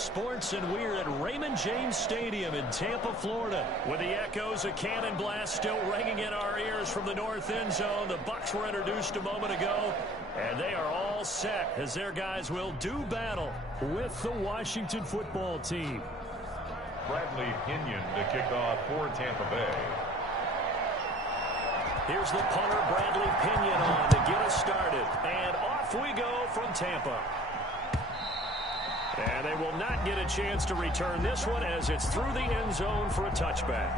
sports, and we're at Raymond James Stadium in Tampa, Florida. With the echoes of cannon blast still ringing in our ears from the north end zone, the Bucs were introduced a moment ago, and they are all set as their guys will do battle with the Washington football team. Bradley Pinion to kick off for Tampa Bay. Here's the punter, Bradley Pinion, on to get us started. And off we go from Tampa. And they will not get a chance to return this one as it's through the end zone for a touchback.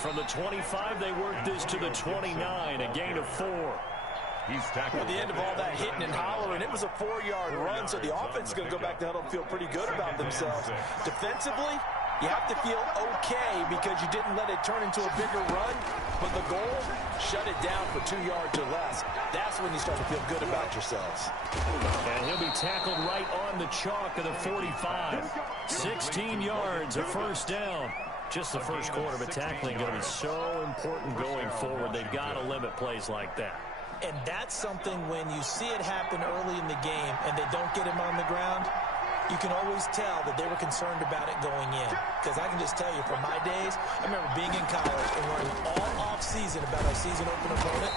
From the 25, they worked this to the 29, a gain of 4. He's tackled. At the end of all that hitting and hollering, it was a 4-yard run, so the offense is going to go back to huddle and feel pretty good about themselves. Defensively, you have to feel okay because you didn't let it turn into a bigger run, but the goal, shut it down for 2 yards or less. That's when you start to feel good about yourselves. And he'll be tackled right on the chalk of the 45. 16 yards, a first down. Just the first quarter, but tackling going to be so important going forward. They've got to limit plays like that. And that's something when you see it happen early in the game and they don't get him on the ground, you can always tell that they were concerned about it going in. Because I can just tell you from my days, I remember being in college and worrying all off-season about our season open opponent,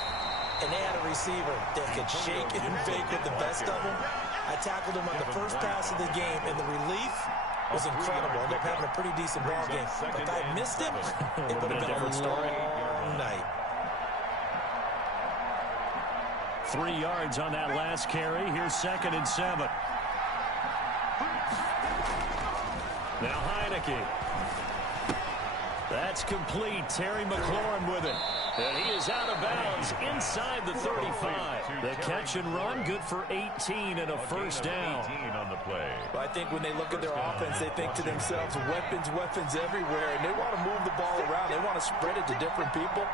and they had a receiver that could shake and fake with the best of them. I tackled him on the first pass of the game, and the relief was incredible. Ended up having a pretty decent ball game. But if I missed him, it would have been a long night. 3 yards on that last carry. Here's 2nd and 7. Now Heineke. That's complete. Terry McLaurin with it. And he is out of bounds inside the 35. The catch and run, good for 18 and a first down. On the play. Well, I think when they look at their offense, they think to themselves, weapons everywhere, and they want to move the ball around. They want to spread it to different people.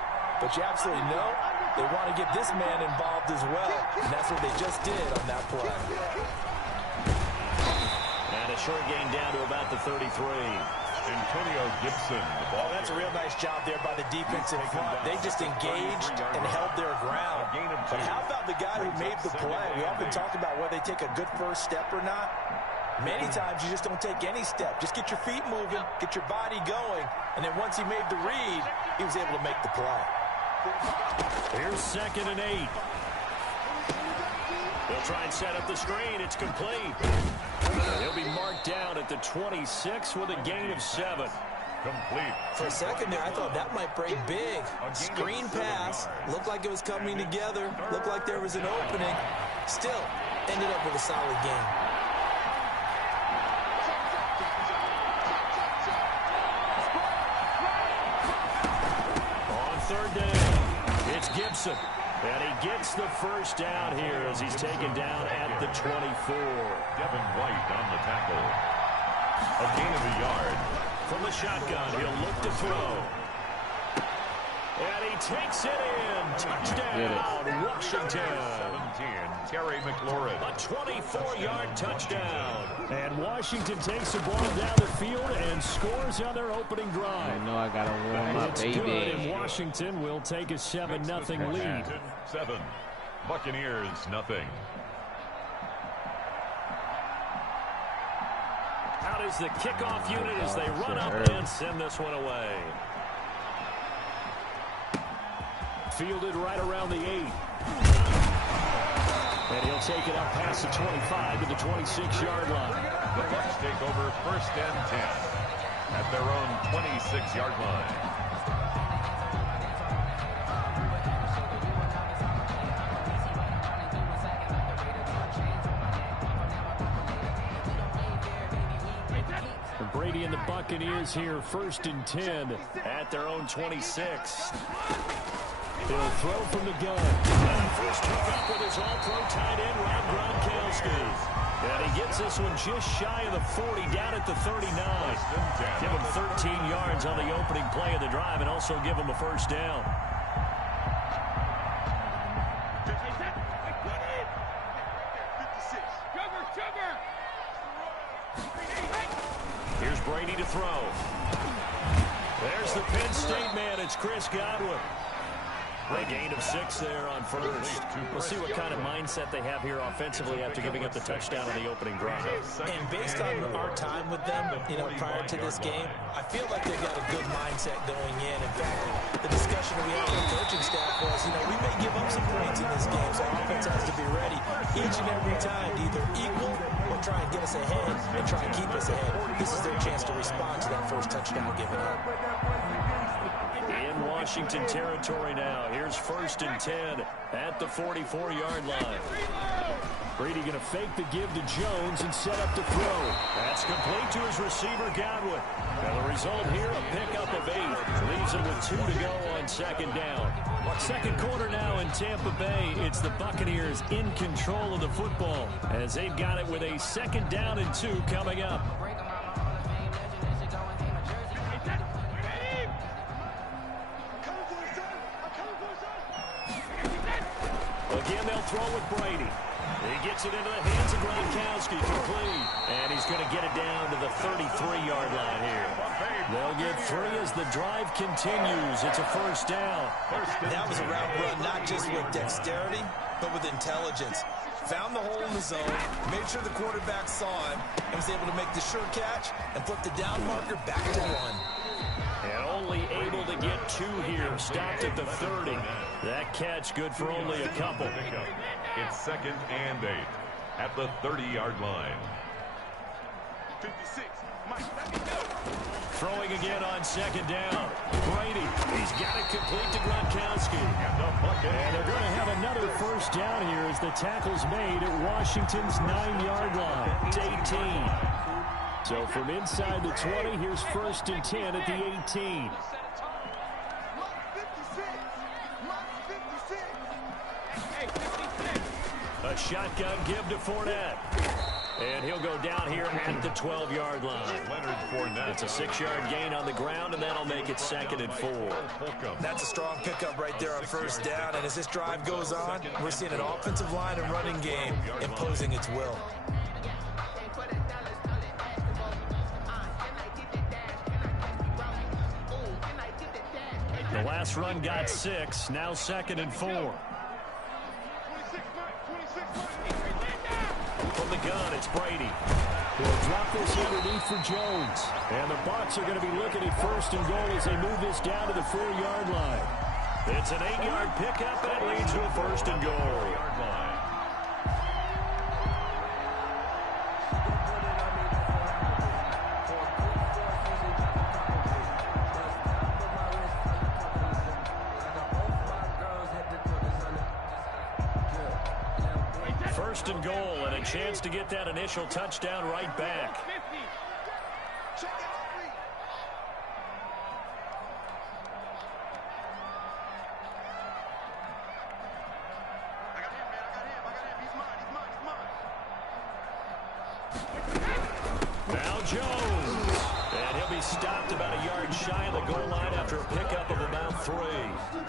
But you absolutely know they want to get this man involved as well, and that's what they just did on that play. And a short gain down to about the 33. Antonio Gibson. The ball. That's a real nice job there by the defense in front. They just engaged and held their ground. But how about the guy who made the play? We often talk about whether they take a good first step or not. Many times you just don't take any step. Just get your feet moving, get your body going, and then once he made the read, he was able to make the play. Here's 2nd and 8. They'll try and set up the screen. It's complete. He'll be marked down at the 26 with a gain of 7. Complete. For a second there, I thought that might break big. Screen pass. Looked like it was coming together. Looked like there was an opening. Still, ended up with a solid game. On 3rd down, it's Gibson. And he gets the first down here as he's taken down at the 24. Devin White on the tackle. A gain of a yard. From the shotgun, he'll look to throw. And he takes it in. Touchdown, Washington. 17, Terry McLaurin. A 24-yard touchdown. And Washington takes the ball down the field and scores on their opening drive. I know I got to warm up, it's baby. Good, and Washington will take a 7-0 lead. 7. Buccaneers, nothing. Out is the kickoff unit as they run up and send this one away. Fielded right around the 8. And he'll take it up past the 25 to the 26-yard line. The Bucs take over 1st and 10 at their own 26-yard line. Brady and the Buccaneers here 1st and 10 at their own 26. He'll throw from the gun. First hook up with his all-pro tight end, Rob Gronkowski. And he gets this one just shy of the 40, down at the 39. Give him 13 yards on the opening play of the drive and also give him a first down. Brady to throw. There's the Penn State man. It's Chris Godwin. A gain of 6 there on first. We'll see what kind of mindset they have here offensively after giving up the touchdown on the opening drive. And based on our time with them, prior to this game, I feel like they've got a good mindset going in. In fact, the discussion we had with the coaching staff was, we may give up some points in this game, so our offense has to be ready each and every time to either equal or try and get us ahead and try and keep us ahead. This is their chance to respond to that first touchdown given up. In Washington territory now. Here's 1st and 10 at the 44-yard line. Brady going to fake the give to Jones and set up to throw. That's complete to his receiver, Godwin. And the result here, a pickup of 8. Leaves him with 2 to go on 2nd down. Second quarter now in Tampa Bay. It's the Buccaneers in control of the football as they've got it with a 2nd down and 2 coming up. Again, they'll throw with Brady. He gets it into the hands of Gronkowski, complete. And he's going to get it down to the 33-yard line here. They'll get 3 as the drive continues. It's a 1st down. That was a route run, not just with dexterity, but with intelligence. Found the hole in the zone, made sure the quarterback saw him, and was able to make the sure catch and flip the down marker back to 1. And only able to get 2 here. Stopped at the 30. That catch good for only a couple. It's 2nd and 8 at the 30-yard line. 56. Throwing again on 2nd down. Brady, he's got it complete to Gronkowski. And they're going to have another 1st down here as the tackle's made at Washington's 9-yard line. It's 18. So from inside the 20, here's 1st and 10 at the 18. A shotgun give to Fournette. And he'll go down here at the 12-yard line. It's a 6-yard gain on the ground, and that'll make it 2nd and 4. That's a strong pickup right there on 1st down. And as this drive goes on, we're seeing an offensive line and running game imposing its will. The last run got 6. Now 2nd and 4. From the gun, it's Brady. He'll drop this underneath for Jones. And the Bucs are going to be looking at 1st and goal as they move this down to the 4-yard line. It's an 8-yard pickup that leads to a 1st and goal. First and goal, and a chance to get that initial touchdown right back. Now Jones. And he'll be stopped about a yard shy of the goal line after a pickup of about 3.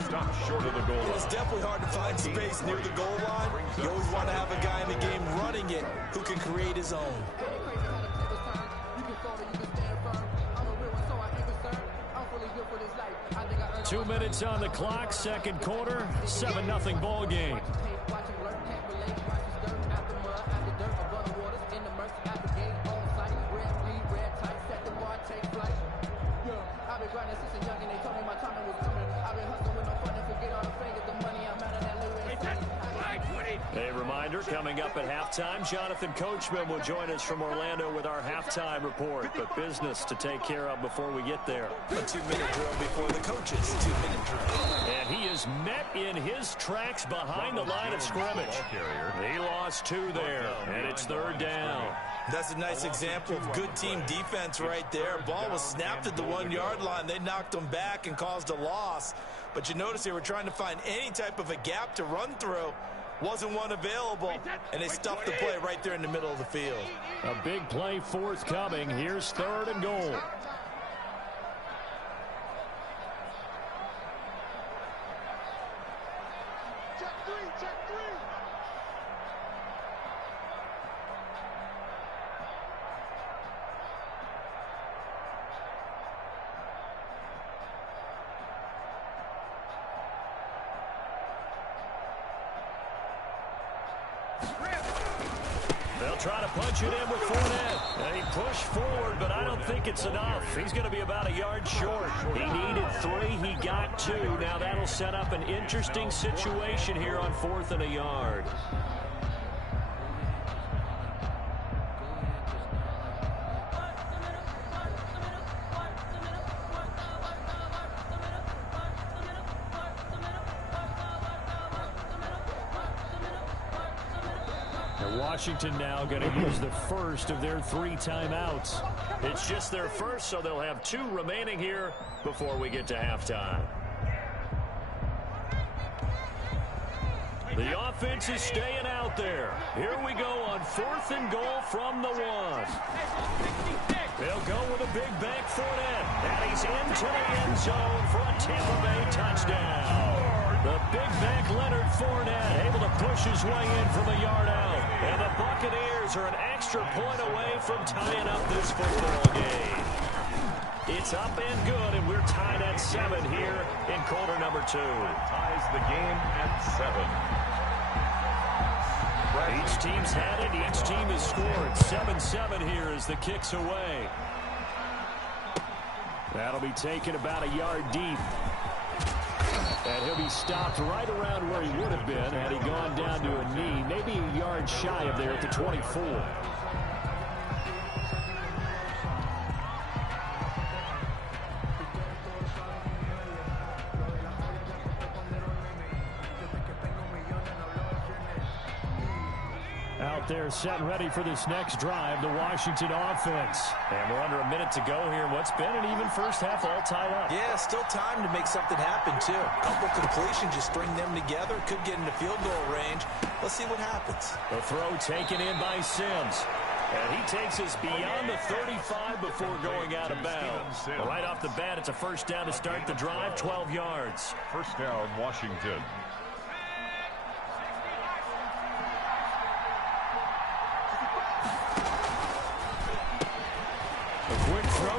Stopped short of the goal line. It's definitely hard to find space near the goal line. You always want to have a guy in the game running it who can create his own. Two minutes on the clock, second quarter, 7-0 ball game. A reminder, coming up at halftime, Jonathan Coachman will join us from Orlando with our halftime report. But business to take care of before we get there. A 2-minute drill before the coaches' 2-minute drill. And he is met in his tracks behind the line of scrimmage. He lost 2 there, and it's 3rd down. That's a nice example of good team defense right there. Ball was snapped at the 1-yard line. They knocked them back and caused a loss. But you notice they were trying to find any type of a gap to run through. Wasn't one available, and they stuffed the play right there in the middle of the field. A big play forthcoming. Here's 3rd and goal. They'll try to punch it in with Fournette. He pushed forward, but I don't think it's enough. He's going to be about a yard short. He needed 3. He got 2. Now that'll set up an interesting situation here on 4th and a yard. Washington now going to use the first of their 3 timeouts. It's just their first, so they'll have 2 remaining here before we get to halftime. The offense is staying out there. Here we go on 4th and goal from the 1. They'll go with a big bank Fournette, and he's into the end zone for a Tampa Bay touchdown. The big back Leonard Fournette able to push his way in from a yard out. And the Buccaneers are an extra point away from tying up this football game. It's up and good, and we're tied at 7 here in quarter number 2. Ties the game at 7. Each team's had it. Each team has scored. 7-7 here as the kick's away. That'll be taken about a yard deep. And he'll be stopped right around where he would have been had he gone down to a knee, maybe a yard shy of there at the 24. Out there set and ready for this next drive, the Washington offense. And we're under a minute to go here. What's been an even first half all tied up. Yeah, still time to make something happen, too. A couple completions, just string them together. Could get into field goal range. Let's see what happens. The throw taken in by Sims. And he takes us beyond the 35 before going out of bounds. Right off the bat, it's a first down to start the drive, 12 yards. First down, Washington.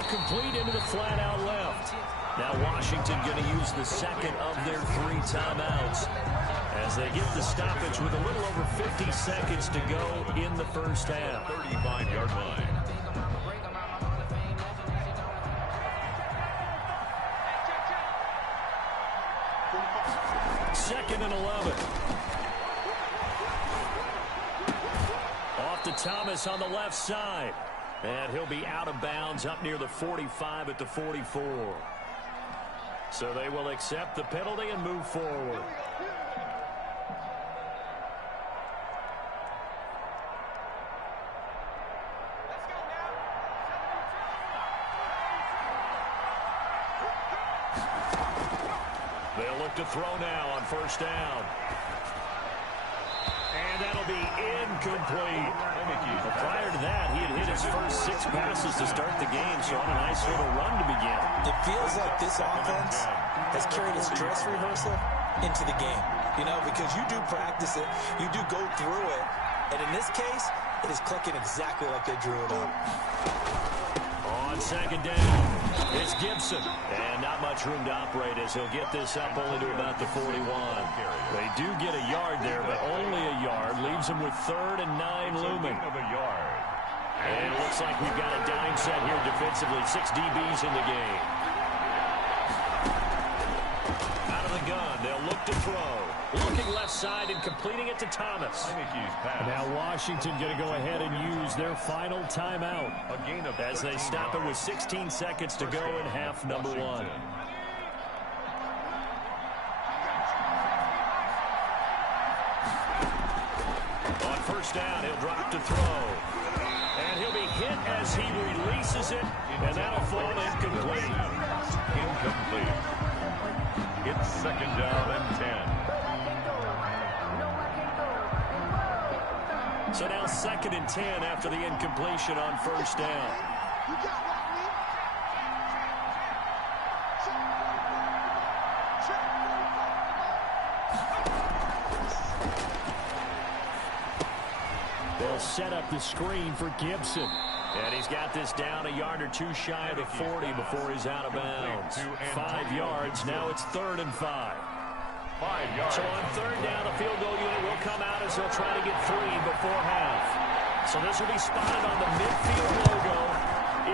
Complete into the flat out left. Now Washington going to use the second of their 3 timeouts as they get the stoppage with a little over 50 seconds to go in the first half. 35-yard line. Second and 11. Off to Thomas on the left side. And he'll be out of bounds up near the 45 at the 44. So they will accept the penalty and move forward. They'll look to throw now on first down. And that'll be incomplete. Prior to that, he had hit his first 6 passes to start the game, so on a nice little run to begin. It feels like this offense has carried its dress rehearsal into the game. You know, because you do practice it, you do go through it, and in this case, it is clicking exactly like they drew it up. On second down, it's Gibson. And not much room to operate as he'll get this up only to about the 41. They do get a yard there, but only a yard. Leaves them with 3rd and 9 looming. And it looks like we've got a dime set here defensively. 6 DBs in the game. Out of the gun, they'll look to throw. Looking left side and completing it to Thomas. Now Washington going to go ahead and use their final timeout as they stop it with 16 seconds to go in half number 1. On first down, he'll drop to throw. And he'll be hit as he releases it, and that'll fall incomplete. Incomplete. It's second down and 10. So now 2nd and 10 after the incompletion on first down. They'll set up the screen for Gibson. And he's got this down a yard or 2 shy of the 40 before he's out of bounds. 5 yards. Now it's 3rd and 5. 5 yards. So on third down, the field goal unit will come out as they'll try to get 3 before half. So this will be spotted on the midfield logo.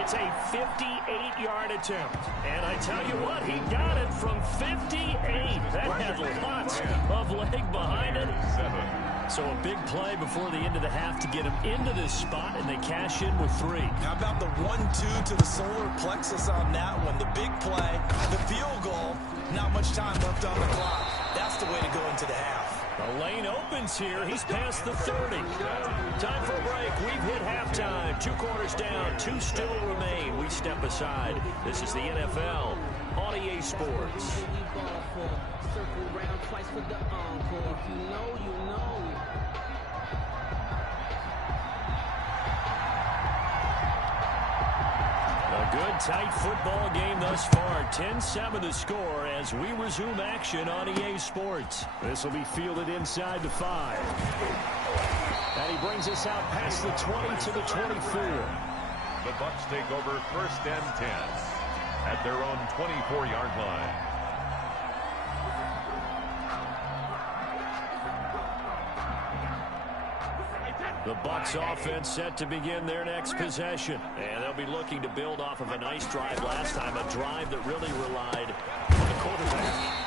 It's a 58-yard attempt. And I tell you what, he got it from 58. That had lots of leg behind it. So a big play before the end of the half to get him into this spot, and they cash in with 3. How about the 1-2 to the solar plexus on that one? The big play, the field goal, not much time left on the clock. That's the way to go into the half. The lane opens here. He's past the 30. Time for a break. We've hit halftime. 2 quarters down. 2 still remain. We step aside. This is the NFL on EA Sports. A good, tight football game thus far. 10-7 the score as we resume action on EA Sports. This will be fielded inside the 5. And he brings us out past the 20 to the 24. The Bucs take over 1st and 10 at their own 24-yard line. The Bucs offense set to begin their next possession. And they'll be looking to build off of a nice drive last time, a drive that really relied on the quarterback.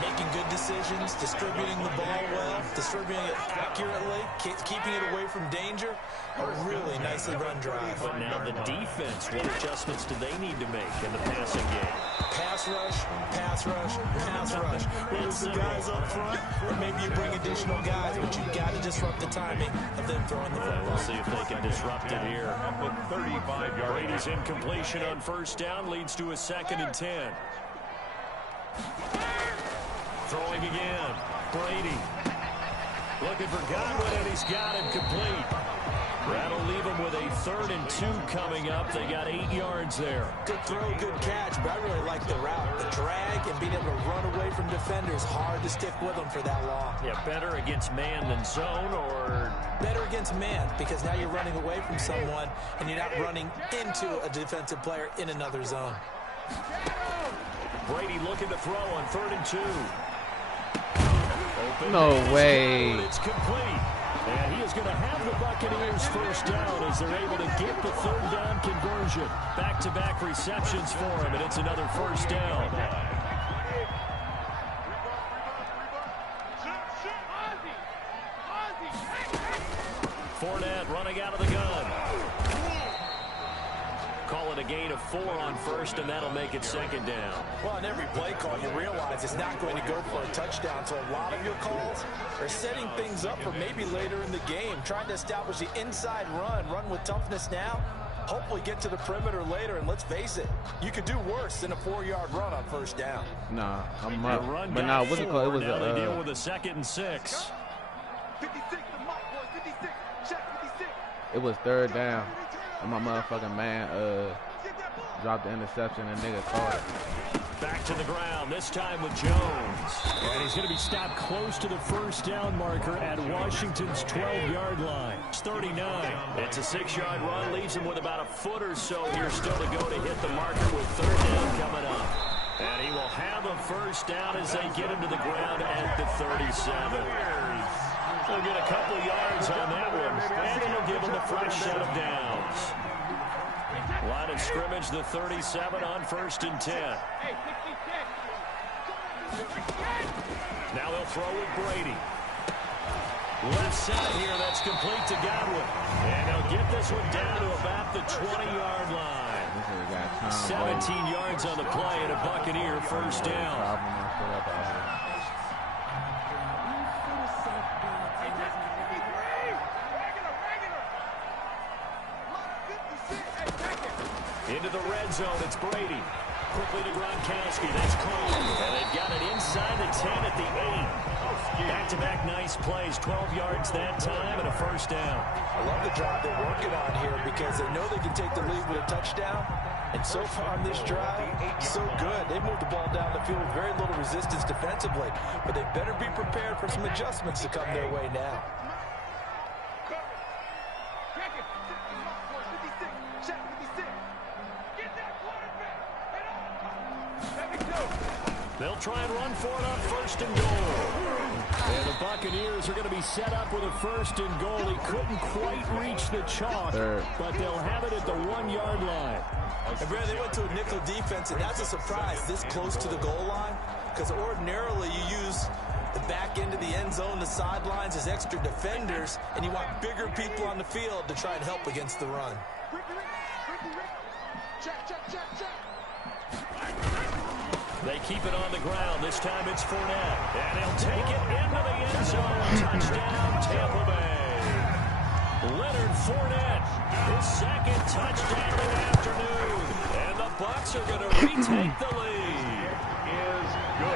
Making good decisions, distributing the ball well, distributing it accurately, keeping it away from danger. A really nicely run drive. But now the defense, what adjustments do they need to make in the passing game? Pass rush, pass rush, pass rush. Whether it's the guys up front, or maybe you bring additional guys, but you've got to disrupt the timing of them throwing the football. We'll see if they can disrupt it here. At the 35-yard line. Brady's incompletion on 1st down leads to a 2nd and 10. Throwing again. Brady. Looking for Godwin, and he's got him complete. That'll leave him with a 3rd and 2 coming up. They got 8 yards there. Good throw, good catch, but I really like the route. The drag and being able to run away from defenders, hard to stick with them for that long. Yeah, better against man than zone, or? Better against man, because now you're running away from someone, and you're not running into a defensive player in another zone. Brady looking to throw on 3rd and 2. Open No way. It's complete. And he is going to have the Buccaneers 1st down as they're able to get the 3rd down conversion. Back-to-back receptions for him, and it's another 1st down. Fournette running out of the gun. Call it a gain of 4 on 1st, and that'll make it 2nd down. Well, on every play call, you realize it's not going to go for a touchdown. So a lot of your calls are setting things up for maybe later in the game, trying to establish the inside run with toughness now, hopefully get to the perimeter later. And let's face it, you could do worse than a 4-yard run on 1st down. Nah, I'm up. But nah, what's it called? It was now they deal with a 2nd and 6. It was 3rd down. And my motherfucking man dropped the interception and nigga caught it. Back to the ground, this time with Jones. And he's going to be stopped close to the 1st down marker at Washington's 12-yard line. It's 39. It's a 6-yard run, leaves him with about a foot or so here still to go to hit the marker with 3rd down coming up. And he will have a 1st down as they get him to the ground at the 37. They'll get a couple yards on that one, and it'll give them a fresh set of downs. Line of scrimmage, the 37 on 1st and 10. Now they'll throw with Brady. Left side here, that's complete to Godwin. And they'll get this one down to about the 20-yard line. 17 yards on the play and a Buccaneer 1st down. Into the red zone, it's Brady. Quickly to Gronkowski, that's called. And they've got it inside the 10 at the 8. Back-to-back nice plays, 12 yards that time and a 1st down. I love the drive they're working on here because they know they can take the lead with a touchdown. And so far on this drive, so good. They moved the ball down the field with very little resistance defensively. But they better be prepared for some adjustments to come their way now. They'll try and run for it on first and goal. And the Buccaneers are going to be set up with a first and goal. He couldn't quite reach the chalk, but they'll have it at the 1-yard line. And Brad, they went to a nickel defense, and that's a surprise this close to the goal line, because ordinarily you use the back end of the end zone, the sidelines as extra defenders, and you want bigger people on the field to try and help against the run. They keep it on the ground. This time it's Fournette. And he'll take it into the end zone. Touchdown, Tampa Bay. Leonard Fournette, his second touchdown of the afternoon. And the Bucs are going to retake the lead.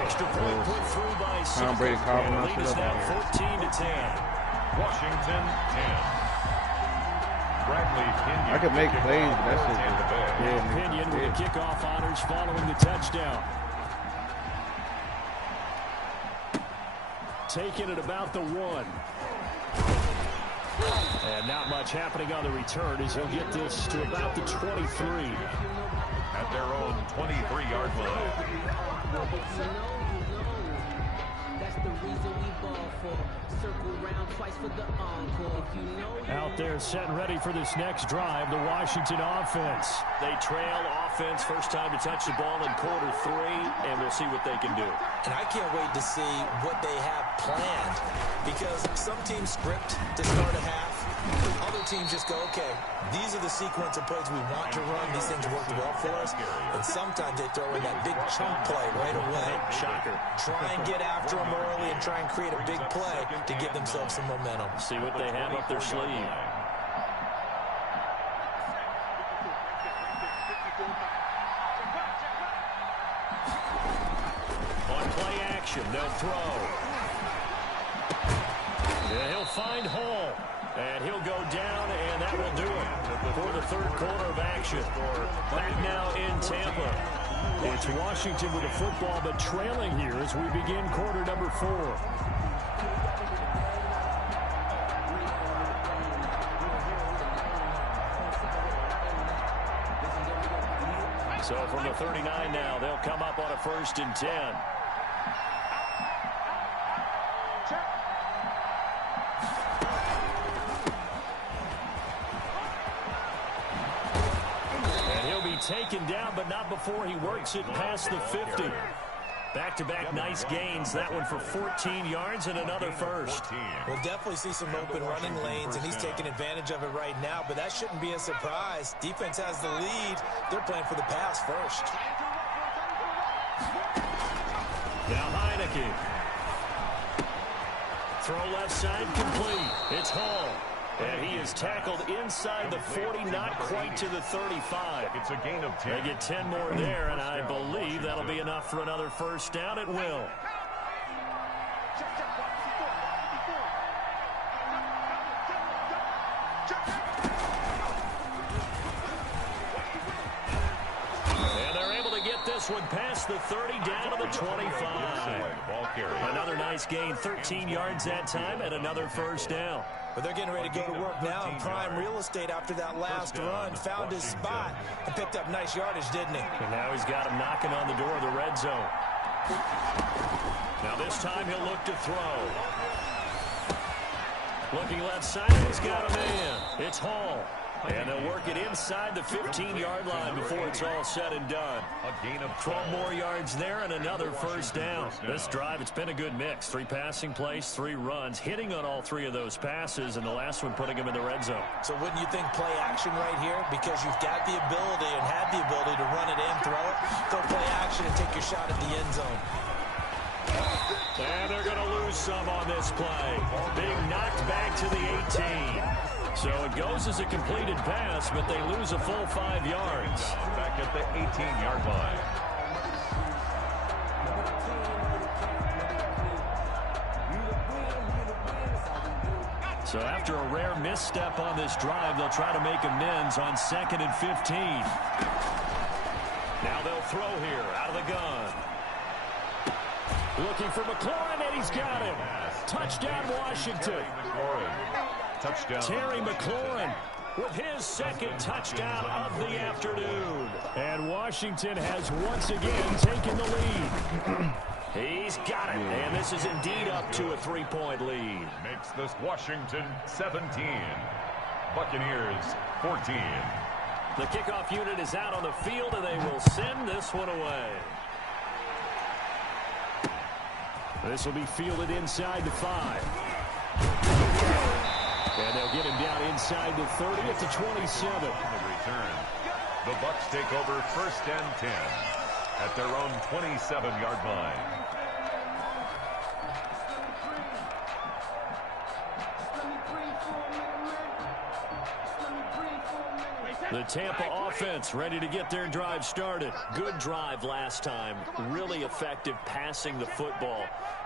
Extra point put through by Steppa. And the lead is now 14-10. Washington 10. Bradley Pinion. I could make plays, but that's just Pinion with the kickoff honors following the touchdown. Taking it about the 1. And not much happening on the return as he'll get this to about the 23. At their own 23-yard line. That's the reason we ball for. Circle round twice for the encore. If you know. Out there set and ready for this next drive, the Washington offense. They trail offense, first time to touch the ball in quarter 3, and we'll see what they can do. And I can't wait to see what they have planned, because some teams script to start a half. Other teams just go, okay, these are the sequence of plays we want to run. These things worked well for us. And sometimes they throw in that big chunk play right away. Shocker. Try and get after them early and try and create a big play to give themselves some momentum. See what they have up their sleeve. On play action, they'll throw. Yeah, he'll find Hall. And he'll go down, and that will do it for the third quarter of action. Back now in Tampa. It's Washington with the football, but trailing here as we begin quarter number 4. So from the 39 now, they'll come up on a first and 10. Taken down, but not before he works it past the 50. Back-to-back nice gains. That one for 14 yards and another first. We'll definitely see some open running lanes, and he's taking advantage of it right now, but that shouldn't be a surprise. Defense has the lead. They're playing for the pass first. Now Heineke. Throw left side complete. It's Hall. And he is tackled inside the 40, not quite to the 35. It's a gain of 10. They get 10 more there, and I believe that'll be enough for another first down. It will. And they're able to get this one past the 30, down to the 25. Another nice gain, 13 yards that time, and another first down. But they're getting ready to go to work now in prime real estate after that last run. Found his spot and picked up nice yardage, didn't he? And now he's got him knocking on the door of the red zone. Now this time he'll look to throw. Looking left side, he's got a man. It's Hall. And they'll work it inside the 15-yard line before it's all said and done. A gain of 12 more yards there and another first down. This drive, it's been a good mix. 3 passing plays, 3 runs, hitting on all 3 of those passes, and the last one putting him in the red zone. So wouldn't you think play action right here? Because you've got the ability and had the ability to run it in, throw it, go play action and take your shot at the end zone. And they're going to lose some on this play. Being knocked back to the 18. So it goes as a completed pass, but they lose a full 5 yards. Back at the 18-yard line. So after a rare misstep on this drive, they'll try to make amends on 2nd and 15. Now they'll throw here out of the gun. Looking for McLaurin, and he's got him. Touchdown, Washington. Touchdown. Terry McLaurin with his second touchdown of the afternoon. And Washington has once again taken the lead. He's got it, and this is indeed up to a 3-point lead. Makes this Washington 17. Buccaneers 14. The kickoff unit is out on the field, and they will send this one away. This will be fielded inside the 5. And they'll get him down inside the 30 at the 27. On the return, the Bucs take over 1st and 10 at their own 27-yard line. The Tampa offense ready to get their drive started. Good drive last time. Really effective passing the football.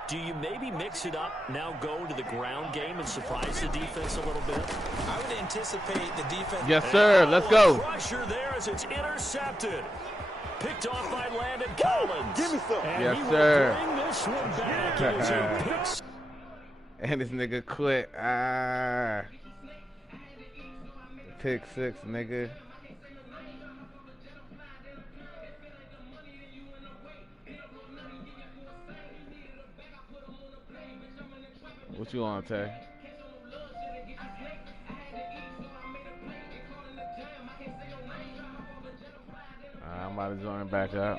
Do you maybe mix it up, now go to the ground game and surprise the defense a little bit? I would anticipate the defense. Yes, sir. Let's go. Pressure there as it's intercepted. Picked off by Landon Collins. Give me some. And Yes, he sir. will bring this one back. It is a pick. And this nigga quit. Pick 6, nigga. What you on, Tay? I'm about to join back up.